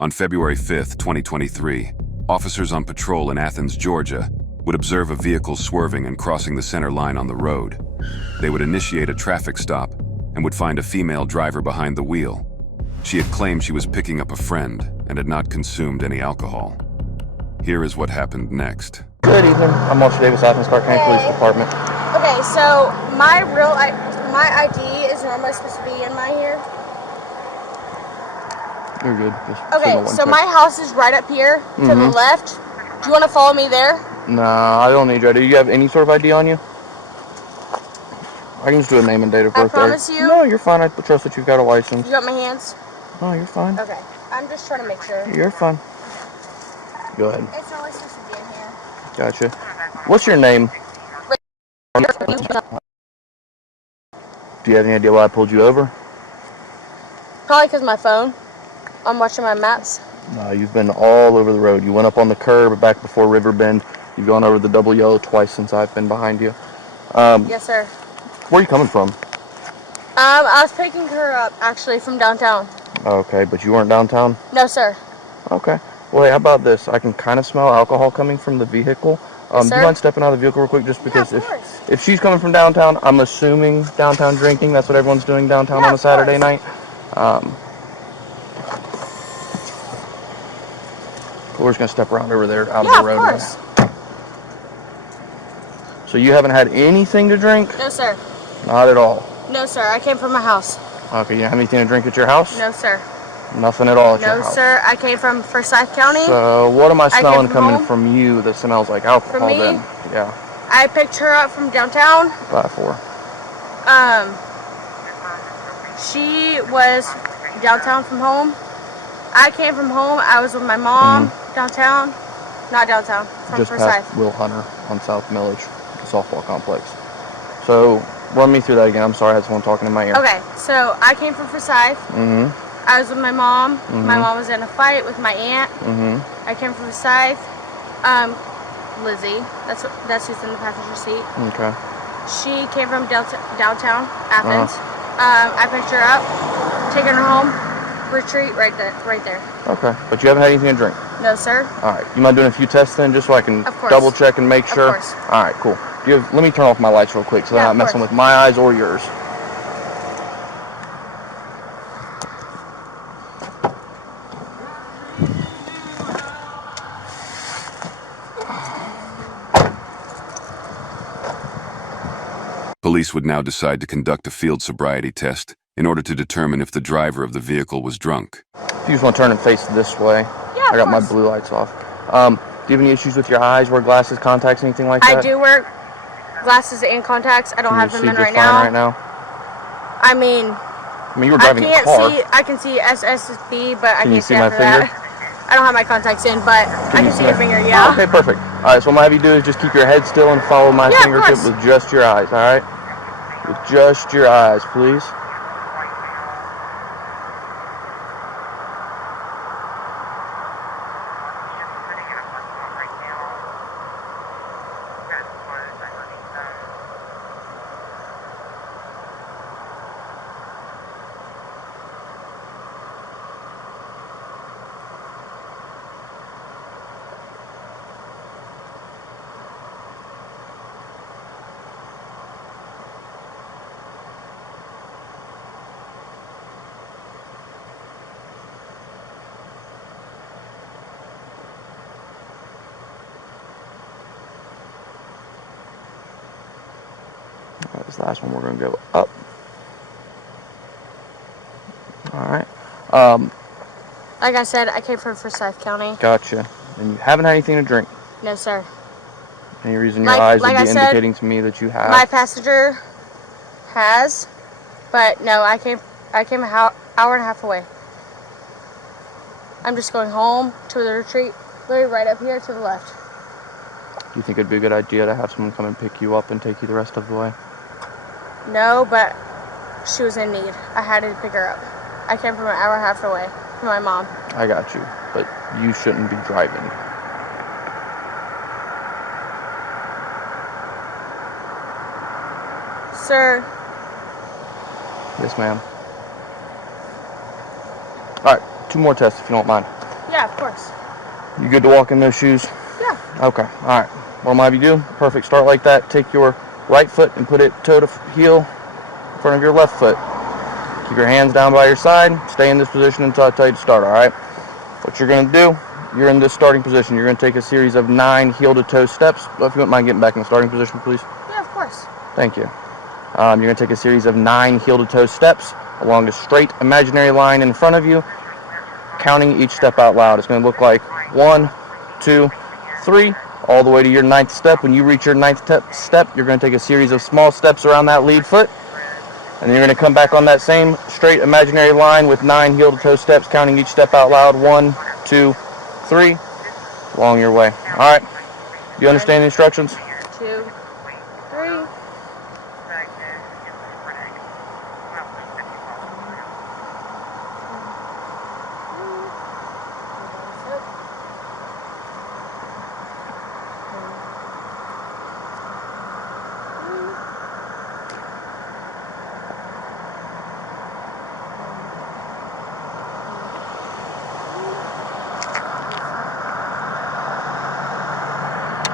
On February 5, 2023, officers on patrol in Athens, Georgia, would observe a vehicle swerving and crossing the center line on the road. They would initiate a traffic stop and would find a female driver behind the wheel. She had claimed she was picking up a friend and had not consumed any alcohol. Here is what happened next. Good evening. I'm Officer Davis, Athens County Police Department. Okay, so my ID is normally supposed to be in my here. You're good. Okay, so my house is right up here to the left. Do you want to follow me there? Nah, I don't need your ID. Do you have any sort of ID on you? I can just do a name and date of birth there. I promise you. No, you're fine. I trust that you've got a license. You got my hands? No, you're fine. Okay, I'm just trying to make sure. You're fine. Go ahead. It's always supposed to be in here. Gotcha. What's your name? Do you have any idea why I pulled you over? Probably because my phone. I'm watching my maps. No, you've been all over the road. You went up on the curb back before Riverbend. You've gone over the double yellow twice since I've been behind you. Yes, sir. Where are you coming from? I was picking her up, actually, from downtown. Okay, but you weren't downtown? No, sir. Okay. Well, hey, how about this? I can kind of smell alcohol coming from the vehicle. Yes, do you mind stepping out of the vehicle real quick? Just because if she's coming from downtown, I'm assuming downtown drinking. That's what everyone's doing downtown on a Saturday night. We're just going to step around over there out of the road. Of course. So you haven't had anything to drink? No, sir. Not at all? No, sir. I came from my house. Okay, you don't have anything to drink at your house? No, sir. Nothing at all at your house? No, sir. I came from Forsyth County. So what am I smelling coming home? from you that smells like alcohol From me? then? Yeah. I picked her up from downtown. 5-4. She was downtown from home. I came from home. I was with my mom downtown. Not downtown. From Just Forsyth. past Will Hunter on South Millage, the softball complex. So run me through that again. I'm sorry, I had someone talking in my ear. Okay, so I came from Forsyth. I was with my mom. My mom was in a fight with my aunt. I came from Forsyth. Lizzie, that's who's in the passenger seat. Okay. She came from downtown Athens. I picked her up, taken her home, retreat right there. Okay, but you haven't had anything to drink? No, sir. All right, you mind doing a few tests then, just so I can Of course. double check and make sure? Of course. All right, cool. Let me turn off my lights real quick so they're Yeah, not of messing course. with my eyes or yours. Police would now decide to conduct a field sobriety test in order to determine if the driver of the vehicle was drunk. If you just want to turn and face this way. Yeah, I got my blue lights off. Do you have any issues with your eyes, wear glasses, contacts, anything like that? I do wear glasses and contacts. I don't have them in right now. I mean, you were driving a car. I can see SSB, but I can't see my after finger? that. I don't have my contacts in, but I can see your finger, yeah. Okay, perfect. All right, so what I'm going to have you do is just keep your head still and follow my fingertip with just your eyes, all right? With just your eyes, please. This last one, we're going to go up. All right. Like I said, I came from Forsyth County. Gotcha. And you haven't had anything to drink? No, sir. Any reason your eyes would be indicating to me that you have? My passenger has, but no, I came an hour and a half away. I'm just going home to the retreat, literally right up here to the left. Do you think it'd be a good idea to have someone come and pick you up and take you the rest of the way? No, but she was in need. I had to pick her up. I came from an hour and a half away from my mom. I got you, but you shouldn't be driving. Sir. Yes, ma'am. All right, 2 more tests if you don't mind. Yeah, of course. You good to walk in those shoes? Yeah. Okay, all right. What I'm gonna have you do, perfect start like that. Take your right foot and put it toe to heel in front of your left foot. Keep your hands down by your side. Stay in this position until I tell you to start, all right? What you're gonna do, you're in this starting position. You're gonna take a series of 9 heel to toe steps. If you wouldn't mind getting back in the starting position, please. Yeah, of course. Thank you. You're gonna take a series of 9 heel to toe steps along a straight imaginary line in front of you, counting each step out loud. It's gonna look like 1, 2, 3, all the way to your 9th step. When you reach your 9th step, you're gonna take a series of small steps around that lead foot, and then you're gonna come back on that same straight imaginary line with 9 heel to toe steps, counting each step out loud. 1, 2, 3, along your way. All right. You understand the instructions? 2, 3.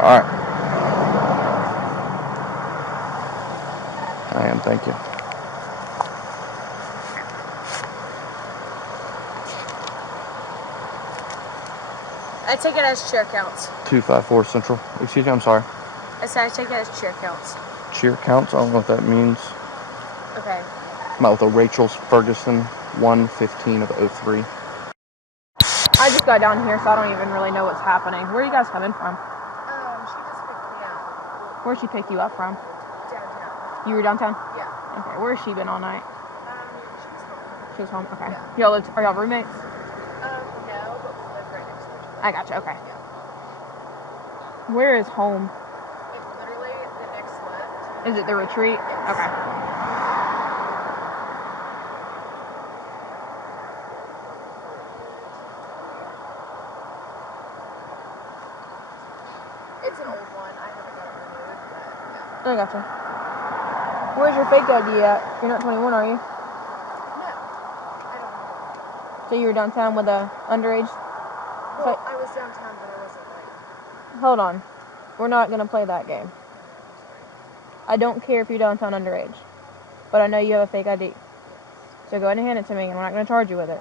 All right. I am, thank you. I take it as cheer counts. 254 Central. Excuse me, I'm sorry. I said I take it as cheer counts. Cheer counts? I don't know what that means. Okay. I'm out with a Rachel Ferguson 115 of 03. I just got down here, so I don't even really know what's happening. Where are you guys coming from? She just picked me up. Where'd she pick you up from? Downtown. You were downtown? Yeah. Okay. Where's she been all night? She was home. She was home? Okay. Yeah. Are y'all roommates? No, but we live right next to each other. I gotcha. Okay. Yeah. Where is home? It's literally the next left. Is it the retreat? Yes. Okay. It's an old one. I haven't got it renewed, but yeah. I gotcha. Where's your fake ID at? You're not 21, are you? No. I don't know. So you were downtown with a underage? Well, I was downtown, but I wasn't like... Hold on. We're not going to play that game. I don't care if you're downtown underage, but I know you have a fake ID. So go ahead and hand it to me, and we're not going to charge you with it.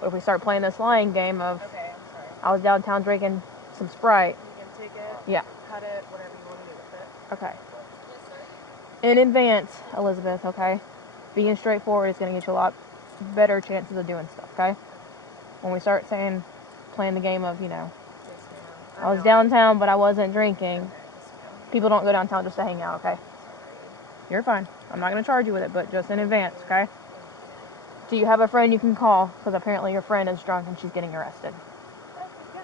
But if we start playing this lying game of, Okay, I'm sorry. I was downtown drinking some Sprite. You can take it, Yeah. cut it, whatever you want to do with it. Okay. Yes, sir. In advance, Elizabeth, okay? Being straightforward is going to get you a lot better chances of doing stuff, okay? When we start saying, playing the game of, Yes, ma'am. I was know. downtown, but I wasn't drinking. Okay, yes, ma'am. People don't go downtown just to hang out, okay? You're fine. I'm not going to charge you with it, but just in advance, okay? Do you have a friend you can call? Because apparently your friend is drunk and she's getting arrested. Okay, good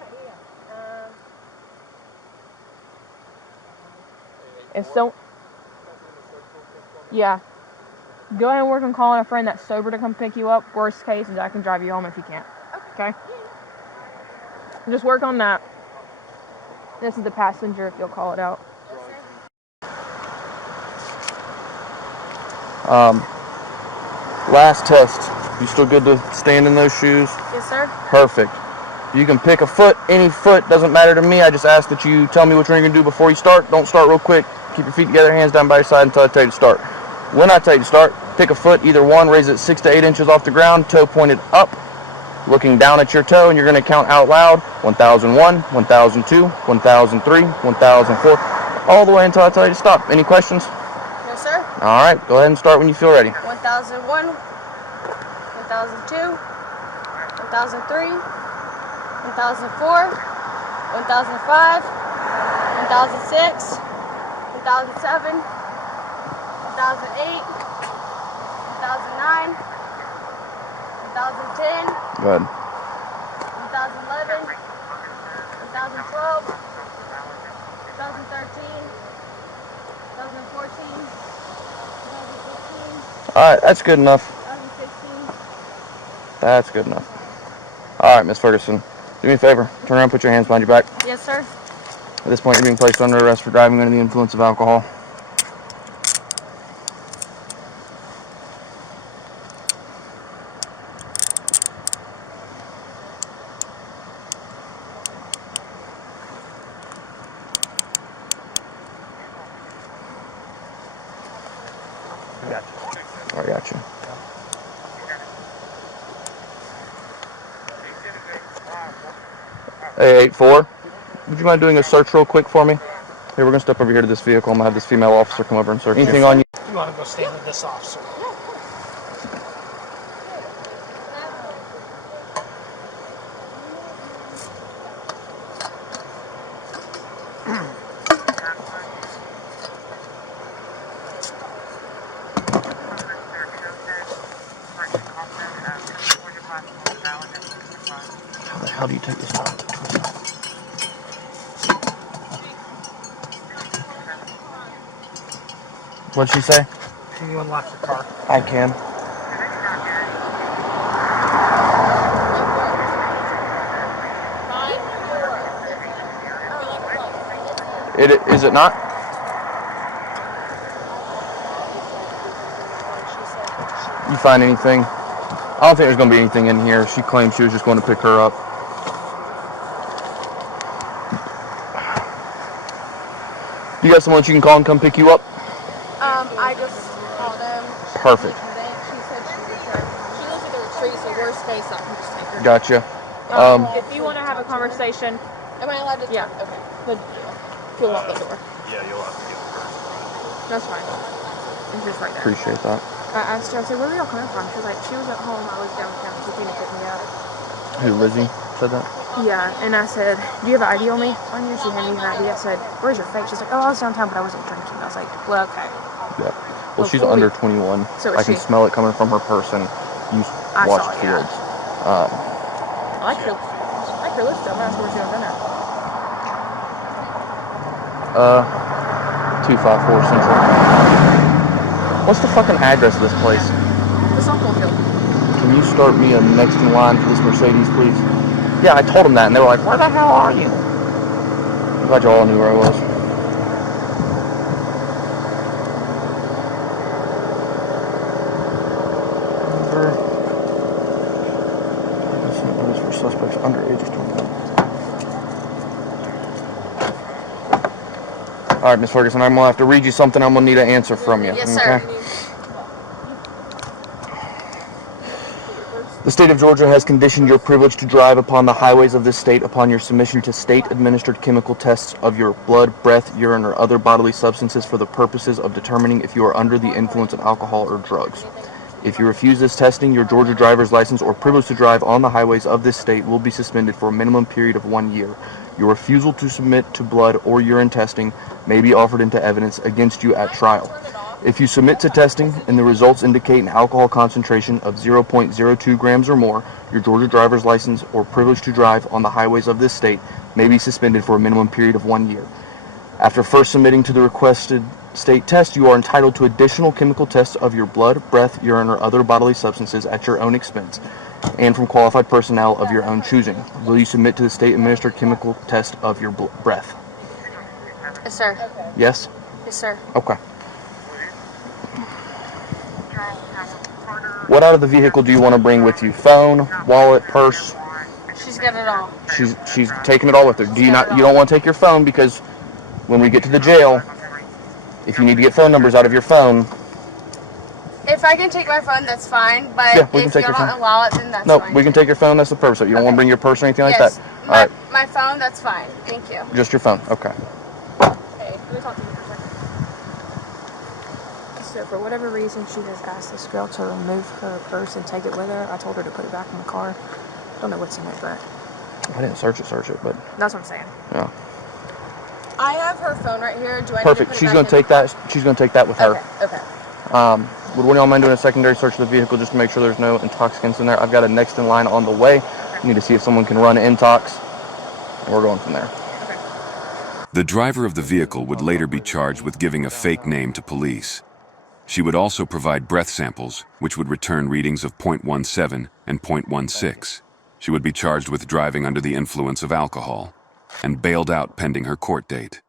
idea. If so... Yeah. Go ahead and work on calling a friend that's sober to come pick you up. Worst case is I can drive you home if you can't. Okay? Just work on that. This is the passenger if you'll call it out. Last test. You still good to stand in those shoes? Yes, sir. Perfect. You can pick a foot, any foot, doesn't matter to me. I just ask that you tell me what you're going to do before you start. Don't start real quick. Keep your feet together, hands down by your side until I tell you to start. When I tell you to start, pick a foot, either one, raise it 6 to 8 inches off the ground, toe pointed up, looking down at your toe, and you're going to count out loud 1001, 1002, 1003, 1004, all the way until I tell you to stop. Any questions? No, sir. All right, go ahead and start when you feel ready. 1001, 1002, 1003, 1004, 1005, 1006, 1007, 2008, 2009, 2010, Go ahead. 2011, 2012, 2013, 2014, 2015, All right, that's good enough. 2016. That's good enough. All right, Miss Ferguson, do me a favor. Turn around, put your hands behind your back. Yes, sir. At this point, you're being placed under arrest for driving under the influence of alcohol. got you. Hey, 8-4, would you mind doing a search real quick for me? Here, we're gonna step over here to this vehicle. I'm gonna have this female officer come over and search. Anything on you? You want to go stand with this officer? How the hell do you take this out? What'd she say? Can you unlock your car? I can. Is it not? You find anything? I don't think there's going to be anything in here. She claims she was just going to pick her up. You got someone that you can call and come pick you up? I just called him. Perfect. She said she lives at the retreat, so worst case I can just take her. Gotcha. If you want to have a conversation, Am I allowed to? Yeah. Okay. but you'll lock the door. Yeah, you'll have to get the first. That's fine. It's just right there. Appreciate that. I asked her, I said, where are y'all coming from? She was like, she was at home, I was downtown, she came to pick me up. Who, Lizzie, said that? Yeah, and I said, do you have an ID on me? On you? She handed me her ID. I said, where's your face? She's like, oh, I was downtown, but I wasn't drinking. I was like, well, okay. Yeah. Well, she's Before we- under 21. So I is can she? smell it coming from her person. You I watched saw it, yeah. Fields. I like her list. I'm asking where she was in there. 254 Central. What's the fucking address of this place? The softball field. Can you start me a next in line for this Mercedes, please? Yeah, I told them that, and they were like, where the hell are you? I'm glad you all knew where I was. Notice for suspects under age of 21. All right, Miss Ferguson, I'm going to have to read you something. I'm going to need an answer from you. Yes, sir. The state of Georgia has conditioned your privilege to drive upon the highways of this state upon your submission to state-administered chemical tests of your blood, breath, urine, or other bodily substances for the purposes of determining if you are under the influence of alcohol or drugs. If you refuse this testing, your Georgia driver's license or privilege to drive on the highways of this state will be suspended for a minimum period of 1 year. Your refusal to submit to blood or urine testing may be offered into evidence against you at trial. If you submit to testing and the results indicate an alcohol concentration of 0.02 grams or more, your Georgia driver's license or privilege to drive on the highways of this state may be suspended for a minimum period of 1 year. After first submitting to the requested state test, you are entitled to additional chemical tests of your blood, breath, urine, or other bodily substances at your own expense and from qualified personnel of your own choosing. Will you submit to the state-administered chemical test of your breath? Yes, sir. Yes? Yes, sir. Okay. What out of the vehicle do you want to bring with you? Phone, wallet, purse? She's got it all. She's taking it all with her. You don't want to take your phone because when we get to the jail, if you need to get phone numbers out of your phone. If I can take my phone, that's fine. But Yeah, we can if take you your don't phone. allow it, then that's No, fine. we can take your phone. That's the purpose of it. You don't want to bring your purse or anything like Yes. that? All right. My phone, that's fine. Thank you. Just your phone. Okay. Hey, let me talk to you for a second. So for whatever reason, she has asked this girl to remove her purse and take it with her. I told her to put it back in the car. Don't know what's in it, but I didn't search it, but that's what I'm saying. yeah. I have her phone right here. Do I Perfect. need to She's put going it to back take that. She's going to take that with her. Okay. Okay. Would one of y'all mind doing a secondary search of the vehicle just to make sure there's no intoxicants in there? I've got a next in line on the way. Need to see if someone can run intox. And we're going from there. The driver of the vehicle would later be charged with giving a fake name to police. She would also provide breath samples, which would return readings of .17 and .16. She would be charged with driving under the influence of alcohol and bailed out pending her court date.